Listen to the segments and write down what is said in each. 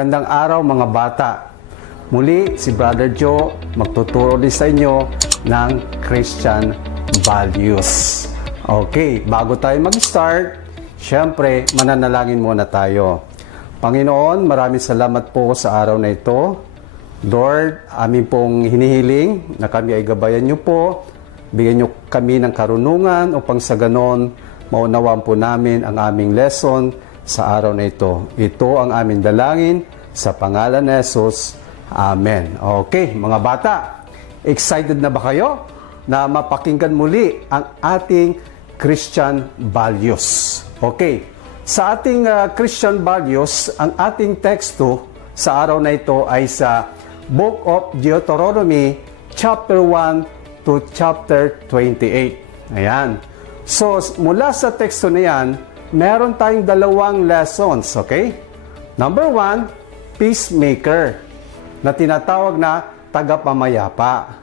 Magandang araw mga bata. Muli si Brother Joe magtuturo din sa inyo ng Christian values. Okay, bago tayo mag-start, syempre mananalangin muna tayo. Panginoon, maraming salamat po sa araw na ito. Lord, amin pong hinihiling na kami ay gabayan niyo po. Bigyan niyo kami ng karunungan upang sa ganon maunawaan po namin ang aming lesson sa araw na ito. Ito ang aming dalangin sa pangalan ni Jesus. Amen. Okay, mga bata, excited na ba kayo na mapakinggan muli ang ating Christian values? Okay, sa ating Christian values, ang ating teksto sa araw na ito ay sa Book of Deuteronomy, chapter 1 to chapter 28. Ayan. So, mula sa teksto na yan, meron tayong dalawang lessons, okay? Number 1, peacemaker, na tinatawag na tagapamayapa.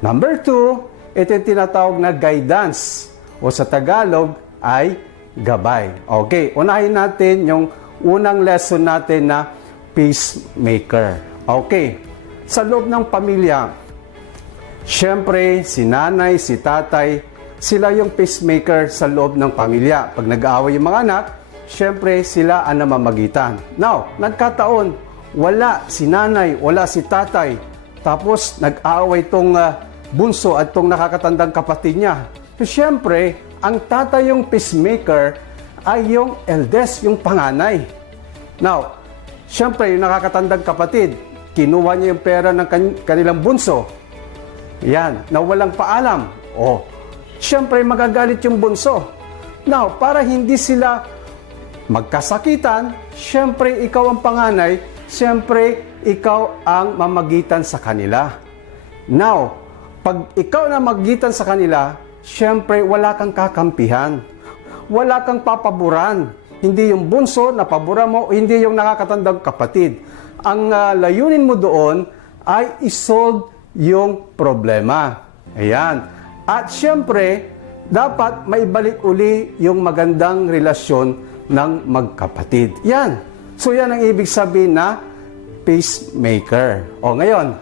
Number 2, ito yung tinatawag na guidance, o sa Tagalog ay gabay. Okay, unahin natin yung unang lesson natin na peacemaker. Okay, sa loob ng pamilya, syempre, si nanay, si tatay, sila yung peacemaker sa loob ng pamilya. Pag nag-aaway yung mga anak, syempre sila ang namamagitan. Now, nagkataon, wala si nanay, wala si tatay. Tapos nag-aaway itong bunso at itong nakakatandang kapatid niya. So, syempre, ang tatay yung peacemaker ay yung eldest, yung panganay. Now, syempre, yung nakakatandang kapatid, kinuha niya yung pera ng kanilang bunso. Yan, na walang paalam. Oh, siyempre magagalit yung bunso. Now, para hindi sila magkasakitan, siyempre ikaw ang panganay, siyempre ikaw ang mamagitan sa kanila. Now, pag ikaw na magitan sa kanila, siyempre wala kang kakampihan. Wala kang papaboran. Hindi yung bunso na pabura mo, hindi yung nakakatandang kapatid. Ang layunin mo doon ay isolve yung problema. Ayan. At siyempre, dapat maibalik uli yung magandang relasyon ng magkapatid. Yan. So yan ang ibig sabihin na peacemaker. O ngayon,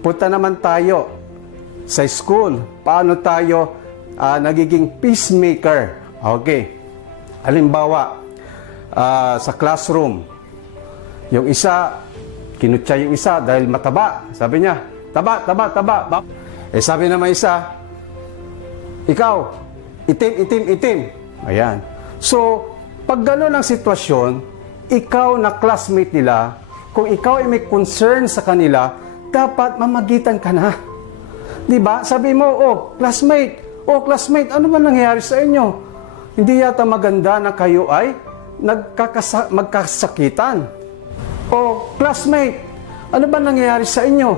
punta naman tayo sa school. Paano tayo nagiging peacemaker? Okay. Halimbawa, sa classroom, yung isa, kinutya yung isa dahil mataba. Sabi niya, taba. Sabi naman isa, ikaw, itim. Ayan. So, pag gano'n ang sitwasyon, ikaw na classmate nila, kung ikaw ay may concern sa kanila, dapat mamagitan ka na. Diba? Sabi mo, classmate, ano ba nangyayari sa inyo? Hindi yata maganda na kayo ay magkasakitan. Classmate, ano ba nangyayari sa inyo?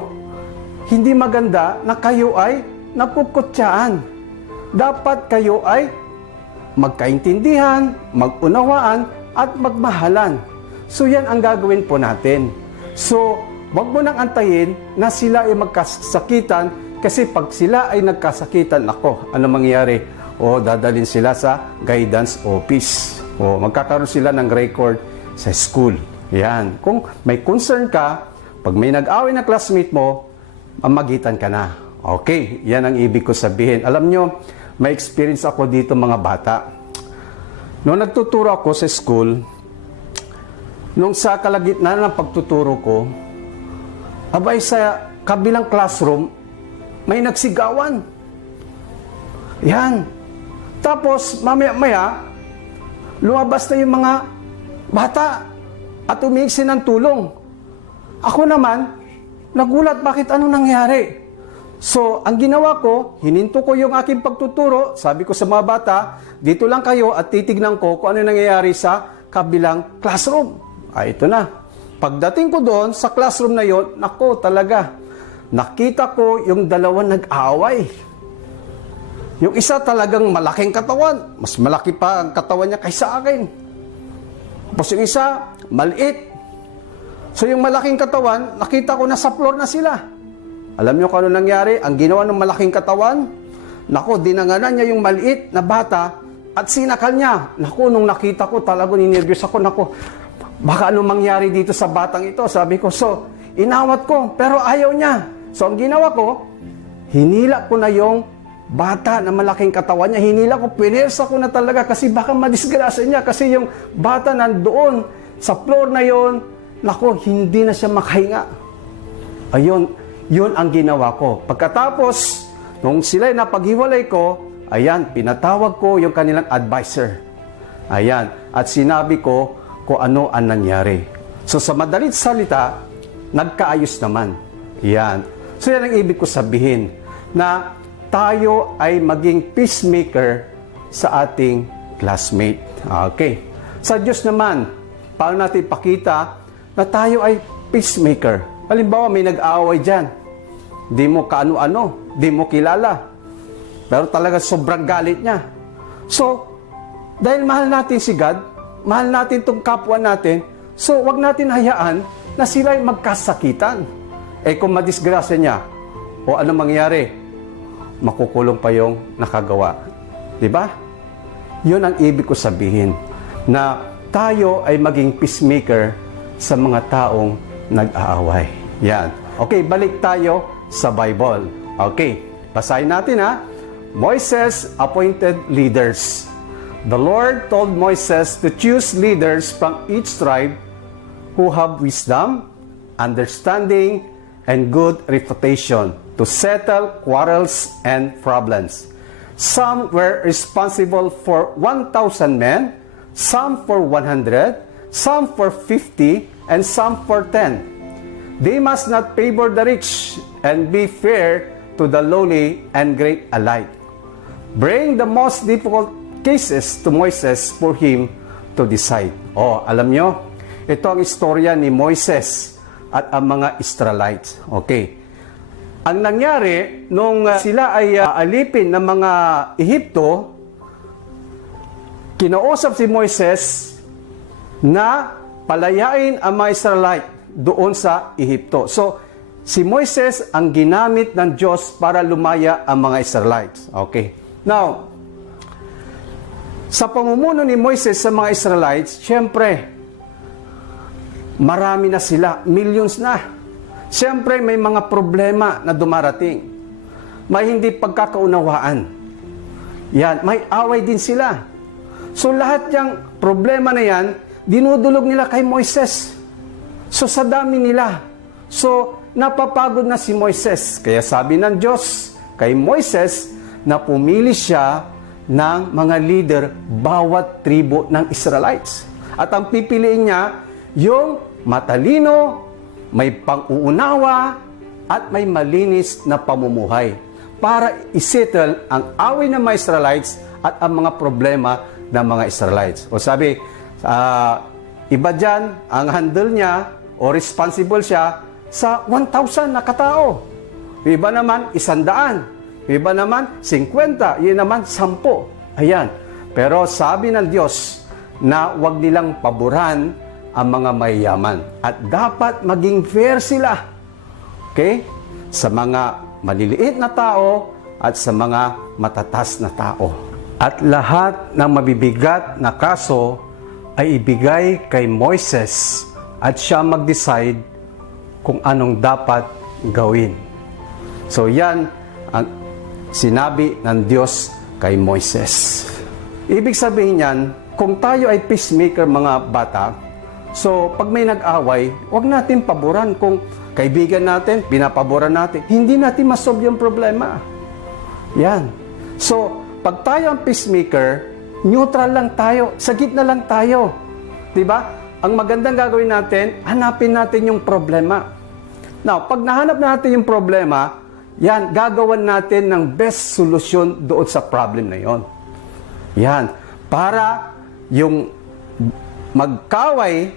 Hindi maganda na kayo ay napukutyaan. Dapat kayo ay magkaintindihan, magunawaan, at magmahalan. So yan ang gagawin po natin. So, wag mo nang antayin na sila ay magkasakitan, kasi pag sila ay nagkasakitan, ano mangyayari? Dadalhin sila sa guidance office. Magkakaroon sila ng record sa school. Yan. Kung may concern ka, pag may nag-away na classmate mo, mamagitan ka na. Okay, yan ang ibig ko sabihin. Alam nyo, may experience ako dito mga bata. Noong nagtuturo ako sa school, nung sa kalagitnaan ng pagtuturo ko, abay sa kabilang classroom, may nagsigawan. Yan. Tapos, mamaya-maya, lumabas na yung mga bata at umiigsi ng tulong. Ako naman, nagulat bakit anong nangyari. So, ang ginawa ko, hininto ko yung aking pagtuturo. Sabi ko sa mga bata, dito lang kayo at titignan ko kung ano nangyayari sa kabilang classroom. Ito na. Pagdating ko doon, sa classroom na yon, talaga, nakita ko yung dalawa nag-aaway. Yung isa talagang malaking katawan. Mas malaki pa ang katawan niya kaysa akin. Tapos yung isa, maliit. So, yung malaking katawan, nakita ko nasa floor na sila. Alam niyo kung ano nangyari? Ang ginawa ng malaking katawan, dinanganan niya yung maliit na bata at sinakal niya. Nung nakita ko talaga, ninervyos ako. baka anong mangyari dito sa batang ito? Sabi ko, so, inawat ko, pero ayaw niya. So, ang ginawa ko, hinila ko na yung bata na malaking katawan niya. Hinila ko, pinersa ko na talaga kasi baka madisgrasya niya. Kasi yung bata nandoon sa floor na yon, nako, hindi na siya makahinga. Ayun, yun ang ginawa ko. Pagkatapos, nung sila'y napaghiwalay ko, ayan, pinatawag ko yung kanilang advisor. Ayan, at sinabi ko kung ano ang nangyari. So sa madalit salita, nagkaayos naman. Yan. So yan ang ibig ko sabihin, na tayo ay maging peacemaker sa ating classmate. Okay. Sa Diyos naman, paano natin ipakita na tayo ay peacemaker? Halimbawa, may nag-aaway dyan. Di mo kaano-ano, di mo kilala. Pero talaga sobrang galit niya. So, dahil mahal natin si God, mahal natin itong kapwa natin, so wag natin hayaan na sila ay magkasakitan. Eh kung madisgrasya niya, o ano mangyari? Makukulong pa yung nakagawa. Diba? Yun ang ibig ko sabihin, na tayo ay maging peacemaker sa mga taong nag-aaway. Yan. Okay, balik tayo sa Bible. Okay, basahin natin ha. Moses appointed leaders. The Lord told Moses to choose leaders from each tribe who have wisdom, understanding, and good reputation to settle quarrels and problems. Some were responsible for 1,000 men, some for 100, some for 50, and some for 10. They must not favor the rich and be fair to the lowly and great alike. Bring the most difficult cases to Moises for him to decide. Oh, alam nyo, ito ang istorya ni Moises at ang mga Israelites. Okay. Ang nangyari, nung sila ay alipin ng mga Ehipto, kinausap si Moises na palayain ang mga Israelite doon sa Ehipto. So, si Moises ang ginamit ng Diyos para lumaya ang mga Israelites. Okay. Now, sa pamumuno ni Moises sa mga Israelites, syempre, marami na sila, millions na. Syempre, may mga problema na dumarating. May hindi pagkakaunawaan. Yan, may away din sila. So, lahat yung problema na yan, dinudulog nila kay Moises. So, sa dami nila. So, napapagod na si Moises. Kaya sabi ng Diyos kay Moises na pumili siya ng mga leader bawat tribo ng Israelites. At ang pipiliin niya, yung matalino, may pang-uunawa, at may malinis na pamumuhay para isettle ang away ng mga Israelites at ang mga problema ng mga Israelites. O sabi, iba dyan, ang handle niya o responsible siya sa 1,000 na katao. Iba naman, 100. Iba naman, 50. Iyan naman, 10. Ayan. Pero sabi ng Diyos na huwag nilang paboran ang mga mayayaman. At dapat maging fair sila. Okay? Sa mga maliliit na tao at sa mga matatas na tao. At lahat ng mabibigat na kaso ay ibigay kay Moises at siya mag-decide kung anong dapat gawin. So yan ang sinabi ng Diyos kay Moises. Ibig sabihin yan, kung tayo ay peacemaker mga bata, so pag may nag-away, huwag natin paboran. Kung kaibigan natin, pinapaboran natin, hindi natin masolve yung problema. Yan. So, pag tayo ang peacemaker, neutral lang tayo, sa gitna lang tayo. Diba? Ang magandang gagawin natin, hanapin natin yung problema. Now, pag nahanap natin yung problema, yan, gagawan natin ng best solution doon sa problem na yon. Yan, para yung magkaway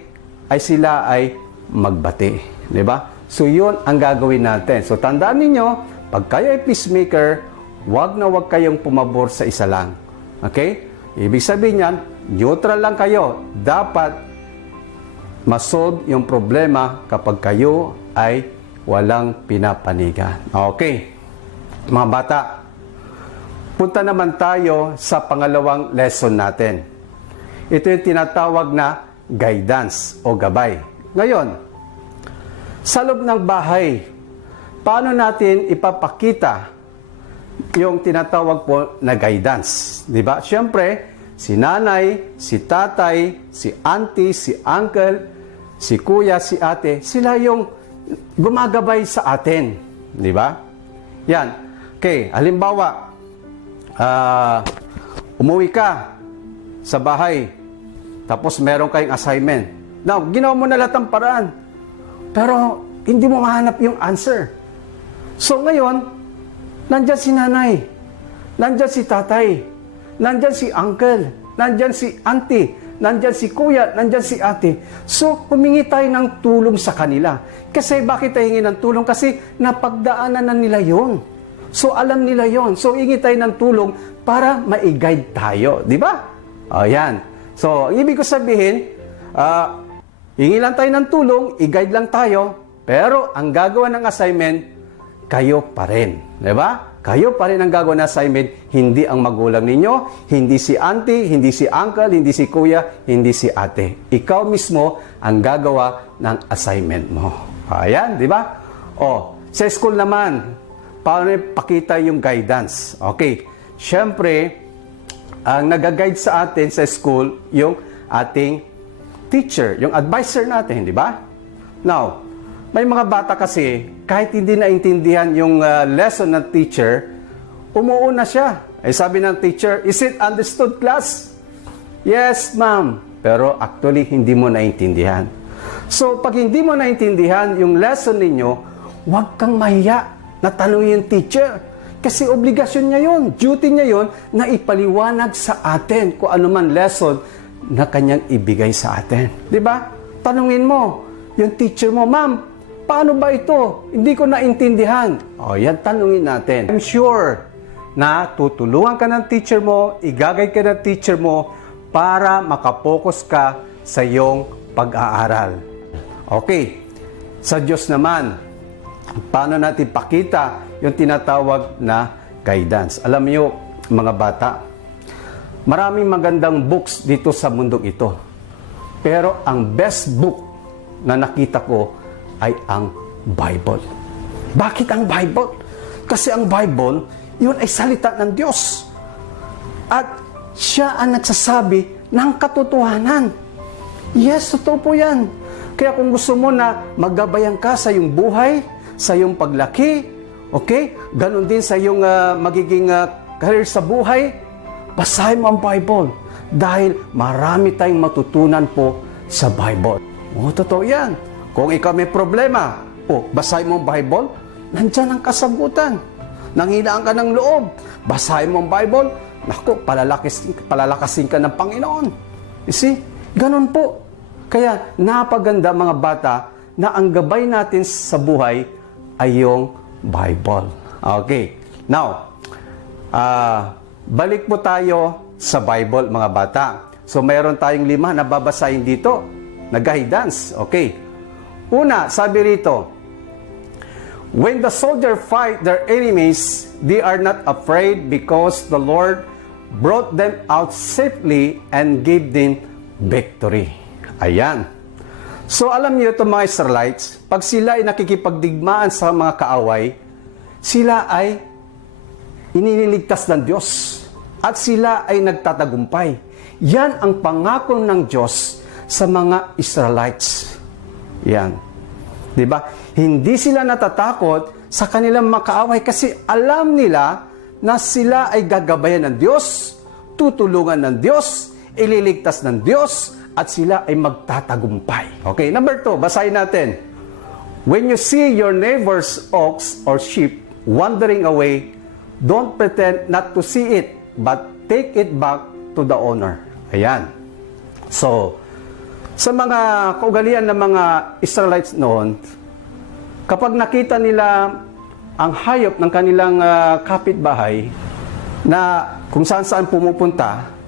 ay sila ay magbati. Diba? So, yun ang gagawin natin. So, tandaan ninyo, pag kayo ay peacemaker, wag na wag kayong pumabor sa isa lang. Okay? Ibig sabihin yan, neutral lang kayo. Dapat masolve yung problema kapag kayo ay walang pinapanigan. Okay. Mga bata, punta naman tayo sa pangalawang lesson natin. Ito yung tinatawag na guidance o gabay. Ngayon, sa loob ng bahay, paano natin ipapakita yung tinatawag po na guidance? Di ba? Siyempre, si nanay, si tatay, si auntie, si uncle, si kuya, si ate, sila yung gumagabay sa atin. Di ba? Yan. Okay, halimbawa, umuwi ka sa bahay, tapos meron kayong assignment. Now, ginawa mo na lahat ng paraan, pero hindi mo mahanap yung answer. So ngayon, nandyan si nanay, nandyan si tatay, nandyan si uncle, nandyan si auntie, nandyan si kuya, nandyan si ate. So, humingi tayo ng tulong sa kanila. Kasi bakit tayo hingi ng tulong? Kasi napagdaanan na nila yon. So, alam nila yon. So, hingi tayo ng tulong para ma-guide tayo. Di ba? O, yan. So, ang ibig ko sabihin, hingi lang tayo ng tulong, i-guide lang tayo, pero ang gagawa ng assignment, kayo pa rin. Di ba? Kayo pa rin ang gagawa ng assignment, hindi ang magulang ninyo, hindi si auntie, hindi si uncle, hindi si kuya, hindi si ate. Ikaw mismo ang gagawa ng assignment mo. Ayan, di ba? O, sa school naman, paano pakita yung guidance? Okay, syempre, ang nag-guide sa atin sa school, yung ating teacher, yung advisor natin, di ba? Now, may mga bata kasi, kahit hindi naintindihan yung lesson ng teacher, umuuna siya. Ay sabi ng teacher, is it understood, class? Yes, ma'am. Pero actually, hindi mo naintindihan. So, pag hindi mo naintindihan yung lesson ninyo, huwag kang mahiya na tanungin yung teacher. Kasi obligasyon niya yun, duty niya yun, na ipaliwanag sa atin kung ano man lesson na kanyang ibigay sa atin. Di ba? Tanungin mo yung teacher mo, ma'am, paano ba ito? Hindi ko naintindihan. O, yan tanungin natin. I'm sure na tutulungan ka ng teacher mo, igagay ka ng teacher mo para makapokus ka sa iyong pag-aaral. Okay, sa Diyos naman, paano natin pakita yung tinatawag na guidance? Alam niyo, mga bata, maraming magandang books dito sa mundong ito. Pero ang best book na nakita ko ay ang Bible. Bakit ang Bible? Kasi ang Bible, yun ay salita ng Diyos. At siya ang nagsasabi ng katotohanan. Yes, totoo po yan. Kaya kung gusto mo na maggabayan ka sa iyong buhay, sa iyong paglaki, okay? Ganon din sa iyong magiging career sa buhay, basahin mo ang Bible. Dahil marami tayong matutunan po sa Bible. Oh, totoo yan. Kung ikaw may problema, basahin mo ang Bible, nandyan ang kasagutan. Nanghinaan ka ng loob, basahin mo ang Bible, naku, palalakasin ka ng Panginoon. You see? Ganon po. Kaya napaganda mga bata na ang gabay natin sa buhay ay yung Bible. Okay. Now, balik po tayo sa Bible mga bata. So, mayroon tayong 5 na babasahin dito na guidance. Okay. Una, sabi rito, when the soldier fight their enemies, they are not afraid because the Lord brought them out safely and gave them victory. Ayan. So alam niyo ito mga Israelites, pag sila ay nakikipagdigmaan sa mga kaaway, sila ay inililigtas ng Diyos at sila ay nagtatagumpay. Yan ang pangako ng Diyos sa mga Israelites. Yan. 'Di ba? Hindi sila natatakot sa kanilang makaaway kasi alam nila na sila ay gagabayan ng Diyos, tutulungan ng Diyos, ililigtas ng Diyos, at sila ay magtatagumpay. Okay, number 2, basahin natin. When you see your neighbor's ox or sheep wandering away, don't pretend not to see it, but take it back to the owner. Ayan. So, sa mga kaugalian ng mga Israelites noon, kapag nakita nila ang hayop ng kanilang kapitbahay na kung saan-saan pumupunta,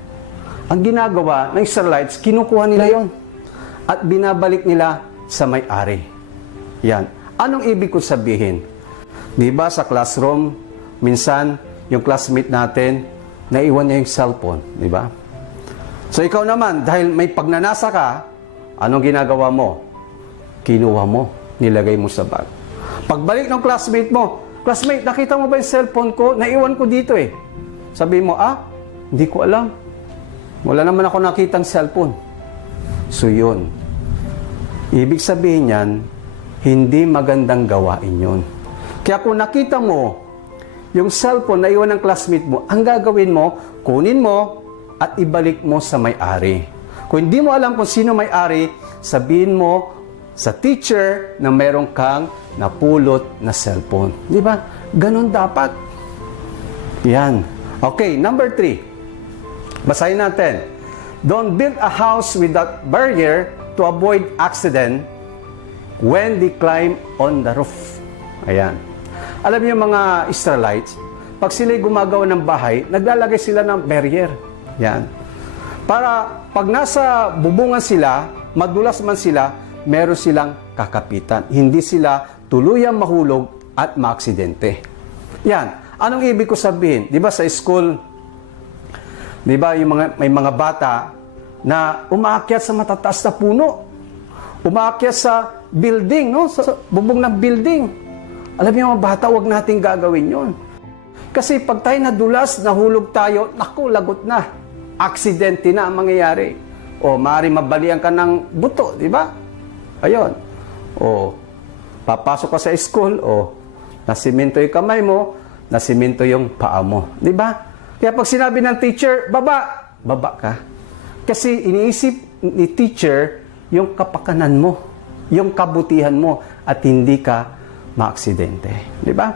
ang ginagawa ng Israelites, kinukuha nila yon at binabalik nila sa may-ari. Yan. Anong ibig ko sabihin? Di ba sa classroom, minsan yung classmate natin, naiwan niya yung cellphone. Di ba? So ikaw naman, dahil may pagnanasa ka, Anong ginagawa mo? Kinuha mo, nilagay mo sa bag. Pagbalik ng classmate mo, classmate, nakita mo ba yung cellphone ko? Naiwan ko dito eh. Sabi mo, hindi ko alam. Wala naman ako nakitang cellphone. So yun. Ibig sabihin yan, hindi magandang gawain yun. Kaya kung nakita mo, yung cellphone na iwan ng classmate mo, ang gagawin mo, kunin mo at ibalik mo sa may-ari. Kung hindi mo alam kung sino may-ari, sabihin mo sa teacher na meron kang napulot na cellphone. Di ba? Ganun dapat. Yan. Okay, number 3. Basahin natin. Don't build a house without barrier to avoid accident when they climb on the roof. Ayan. Alam niyo mga Israelites, pag sila'y gumagawa ng bahay, naglalagay sila ng barrier. Yan. Para pag nasa bubungan sila, madulas man sila, meron silang kakapitan. Hindi sila tuluyang mahulog at maaksidente. Yan. Anong ibig ko sabihin? Di ba sa school, di ba may mga bata na umaakyat sa matataas na puno, umaakyat sa building, no? Sa bubong ng building. Alam niyo mga bata, huwag nating gagawin yon. Kasi pag tayo nadulas, nahulog tayo, naku, lagot na. Aksidente na ang mangyayari. O maaari mabalian ka ng buto, di ba? Ayun. O papasok ka sa school, o nasimento yung kamay mo, nasimento yung paa mo. Di ba? Kaya pag sinabi ng teacher, baba, baba ka. Kasi iniisip ni teacher yung kapakanan mo, yung kabutihan mo, at hindi ka maaksidente. Di ba?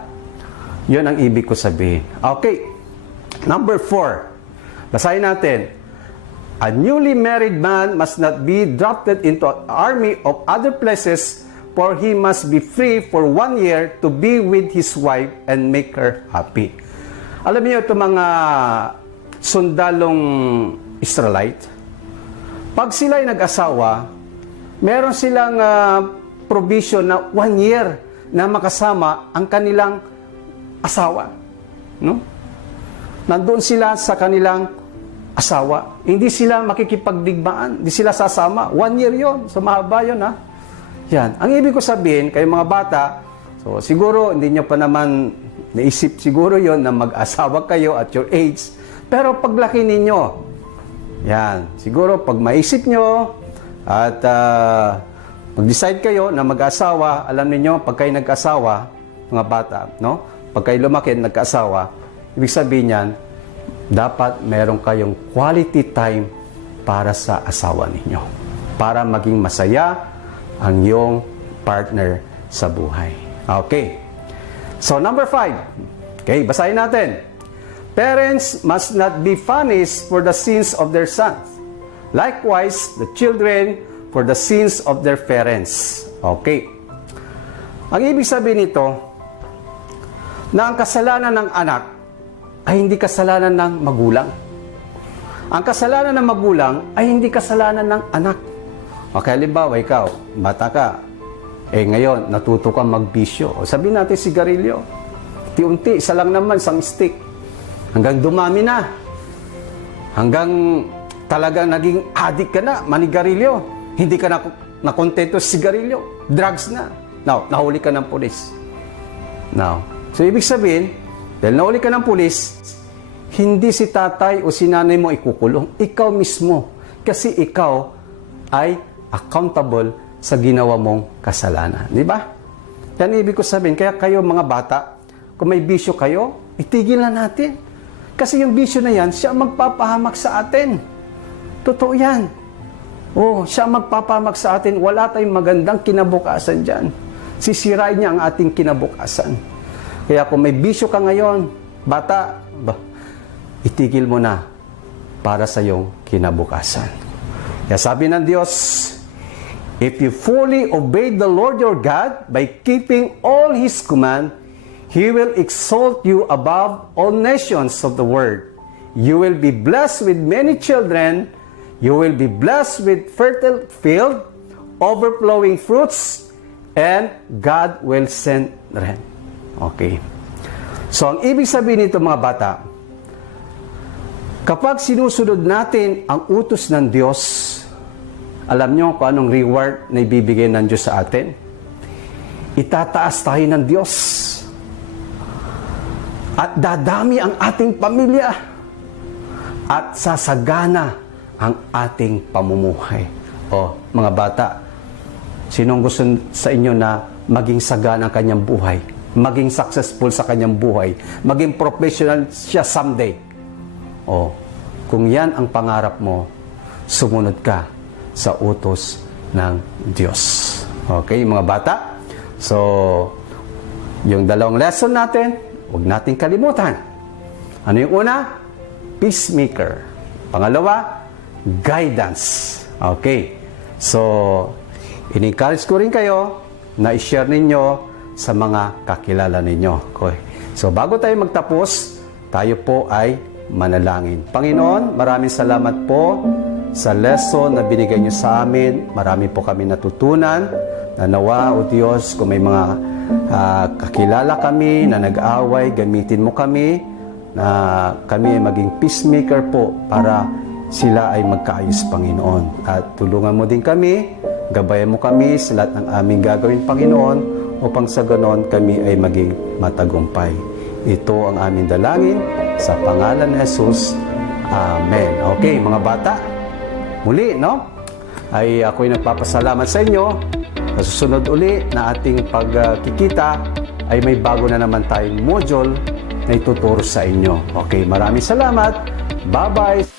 Yun ang ibig ko sabihin. Okay. Number 4. Basahin natin. A newly married man must not be drafted into an army of other places, for he must be free for 1 year to be with his wife and make her happy. Alam niyo ito mga sundalong Israelite, pag sila ay nag-asawa, meron silang provision na 1 year na makasama ang kanilang asawa. No? Nandoon sila sa kanilang asawa. Hindi sila makikipagdigmaan. Hindi sila sasama. 1 year yon. So mahaba yun, ha? Yan. Ang ibig ko sabihin, kayo mga bata, so siguro hindi nyo pa naman naisip siguro yon na mag-asawa kayo at your age. Pero paglaki ninyo, yan. Siguro pag maisip nyo at mag-decide kayo na mag-asawa, alam niyo pag kayo nag-asawa, mga bata, no? Pag kayo lumaki, nagka-asawa, ibig sabihin niyan, dapat meron kayong quality time para sa asawa ninyo. Para maging masaya ang iyong partner sa buhay. Okay. So, number 5. Okay, basahin natin. Parents must not be punished for the sins of their sons. Likewise, the children for the sins of their parents. Okay. Ang ibig sabihin nito, na ang kasalanan ng anak ay hindi kasalanan ng magulang. Ang kasalanan ng magulang ay hindi kasalanan ng anak. Okay, halimbawa, ikaw, bata ka, ngayon, natuto ka magbisyo. O sabihin natin sigarilyo. Unti-unti, isa lang naman, isang stick. Hanggang dumami na. Hanggang talagang naging addict ka na, manigarilyo. Hindi ka na kontento sa sigarilyo. Drugs na. Now, nahuli ka ng pulis. Now, so ibig sabihin, dahil nahuli ka ng pulis, hindi si tatay o si nanay mo ikukulong. Ikaw mismo. Kasi ikaw ay accountable sa ginawa mong kasalanan. Di ba? Yan ibig ko sabihin. Kaya kayo mga bata, kung may bisyo kayo, itigil na natin. Kasi yung bisyo na yan, siya magpapahamak sa atin. Totoo yan. Oh, siya magpapahamak sa atin. Wala tayong magandang kinabukasan dyan. Sisirain niya ang ating kinabukasan. Kaya kung may bisyo ka ngayon, bata, itigil mo na para sa iyong kinabukasan. Kaya sabi ng Diyos, if you fully obey the Lord your God by keeping all His command, He will exalt you above all nations of the world. You will be blessed with many children. You will be blessed with fertile field, overflowing fruits, and God will send rain. Okay. So, ang ibig sabihin nito mga bata, kapag sinusunod natin ang utos ng Diyos, Alam nyo kung anong reward na ibibigay ng Diyos sa atin? Itataas tayo ng Diyos. At dadami ang ating pamilya. At sasagana ang ating pamumuhay. O, mga bata, sinong gusto sa inyo na maging sagana ang kanyang buhay? Maging successful sa kanyang buhay? Maging professional siya someday? O, kung yan ang pangarap mo, sumunod ka sa utos ng Diyos. Okay, mga bata? So, yung dalawang lesson natin, huwag nating kalimutan. Ano yung una? Peacemaker. Pangalawa, guidance. Okay. So, in-encourage ko rin kayo na i-share ninyo sa mga kakilala ninyo. Okay. So, bago tayo magtapos, tayo po ay manalangin. Panginoon, maraming salamat po sa lesson na binigay niyo sa amin. Marami po kami natutunan. Na nawa, O Diyos, kung may mga kakilala kami na nag-away, gamitin mo kami na kami ay maging peacemaker po para sila ay magkaayos, Panginoon. At tulungan mo din kami, gabayan mo kami sa lahat ng aming gagawin, Panginoon, upang sa ganon kami ay maging matagumpay. Ito ang aming dalangin sa pangalan ni Jesus. Amen. Okay, mga bata, muli, no? Ay ako'y nagpapasalamat sa inyo. Sa susunod uli na ating pagkikita ay may bago na naman tayong module na ituturo sa inyo. Okay, maraming salamat. Bye-bye.